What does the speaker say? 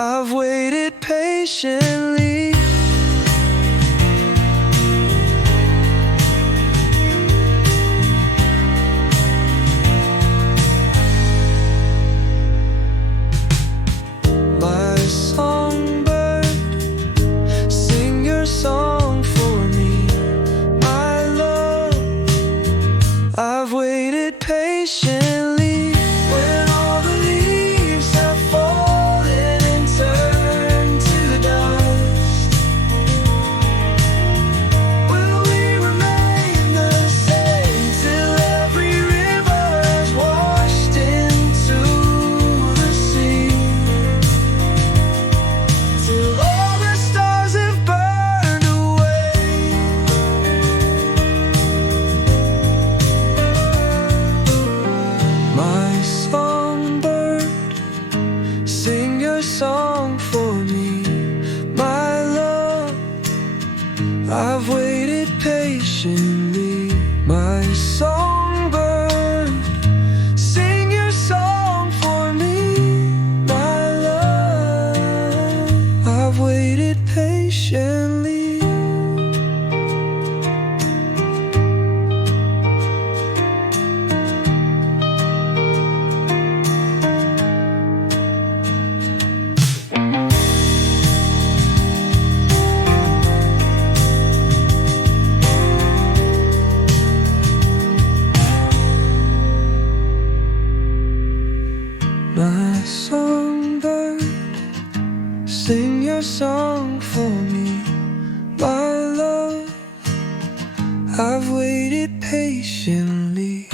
I've waited patiently. My songbird, sing your song for me. My love, I've waited patiently. When all the leaves have fallen and turned to dust, will we remain the same till every river is washed into the sea? Till all the stars have burned away. My songbird, sing your song for me. My love, I've waited patiently. My songbird, sing your song for me. My love, I've waited patiently. My songbird, sing your song for me. My love, I've waited patiently.